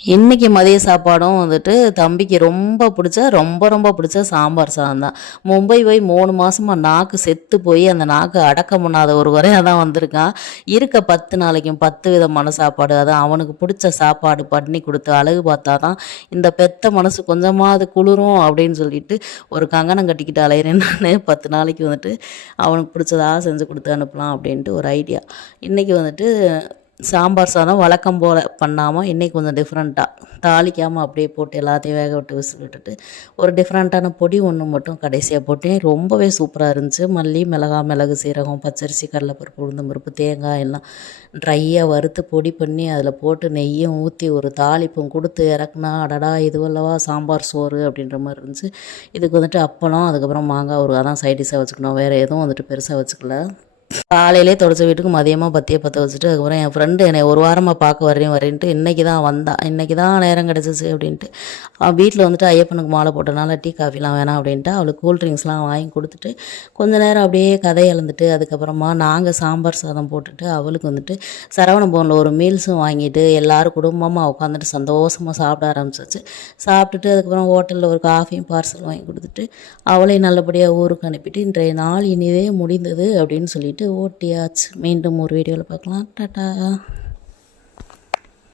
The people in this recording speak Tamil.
இன்றைக்கி மதிய சாப்பாடும் வந்துட்டு தம்பிக்கு ரொம்ப பிடிச்ச ரொம்ப ரொம்ப பிடிச்ச சாம்பார் சாதம் தான். மும்பை போய் மூணு மாதமாக நாக்கு செத்து போய் அந்த நாக்கு அடக்க முடியாத ஒரு வரையாக தான் வந்திருக்கான். இருக்க பத்து நாளைக்கும் பத்து விதமான சாப்பாடு. அதான் அவனுக்கு பிடிச்ச சாப்பாடு பண்ணி கொடுத்து அழகு பார்த்தா தான் இந்த பெத்த மனசு கொஞ்சமாவது குளிரும் அப்படின்னு சொல்லிட்டு ஒரு கங்கணம் கட்டிக்கிட்டு அலையிறேன்னு நான் பத்து நாளைக்கு வந்துட்டு அவனுக்கு பிடிச்சதாக செஞ்சு கொடுத்து அனுப்பலாம் அப்படின்ட்டு ஒரு ஐடியா இன்றைக்கி வந்துட்டு சாம்பார் சாதம் வழக்கம் போல் பண்ணாமல் இன்றைக்கி கொஞ்சம் டிஃப்ரெண்ட்டாக தாளிக்காமல் அப்படியே போட்டு எல்லாத்தையும் வேக விட்டு விசில் விட்டுட்டு ஒரு டிஃப்ரெண்ட்டான பொடி ஒன்று மட்டும் கடைசியாக போட்டேன். ரொம்பவே சூப்பராக இருந்துச்சு. மல்லி மிளகா மிளகு சீரகம் பச்சரிசி கடலைப்பருப்பு உளுந்தம் பருப்பு தேங்காய் எல்லாம் ட்ரையாக வறுத்து பொடி பண்ணி அதில் போட்டு நெய்யும் ஊற்றி ஒரு தாளிப்பும் கொடுத்து இறக்குனா அடடா இதுவல்லவா சாம்பார் சோறு அப்படின்ற மாதிரி இருந்துச்சு. இதுக்கு வந்துட்டு அப்பளம் அதுக்கப்புறம் மாங்காய் ஒரு அதான் சைடிஷாக வச்சுக்கணும். வேறு எதுவும் வந்துட்டு பெருசாக வச்சுக்கல. காலையிலே தொடச்ச வீட்டுக்கு மதியமாக பத்தியை பற்ற வச்சுட்டு அதுக்கப்புறம் என் ஃப்ரெண்டு என்னை ஒரு வாரமாக பார்க்க வரேன் வரேன்ட்டு இன்றைக்கி தான் வந்தான் இன்றைக்கி தான் நேரம் கிடச்சிச்சு அப்படின்ட்டு. அவன் வீட்டில் வந்துட்டு ஐயப்பனுக்கு மாலை போட்டனால டீ காஃபிலாம் வேணாம் அப்படின்ட்டு அவளுக்கு கூல் ட்ரிங்க்ஸ்லாம் வாங்கி கொடுத்துட்டு கொஞ்ச நேரம் அப்படியே கதை இழந்துட்டு அதுக்கப்புறமா நாங்கள் சாம்பார் சாதம் போட்டுட்டு அவளுக்கு வந்துட்டு சரவண பவனில் ஒரு மீல்ஸும் வாங்கிட்டு எல்லாரும் குடும்பமாக உட்காந்துட்டு சந்தோஷமாக சாப்பிட ஆரம்பிச்சிச்சு. சாப்பிட்டுட்டு அதுக்கப்புறம் ஹோட்டலில் ஒரு காஃபியும் பார்சல் வாங்கி கொடுத்துட்டு அவளையும் நல்லபடியாக ஊருக்கு அனுப்பிட்டு இன்றைய நாள் இனிதே முடிந்தது அப்படின்னு சொல்லிட்டு ஓட்டியாச்சு. மீண்டும் ஒரு வீடியோவில் பார்க்கலாம். டாட்டா.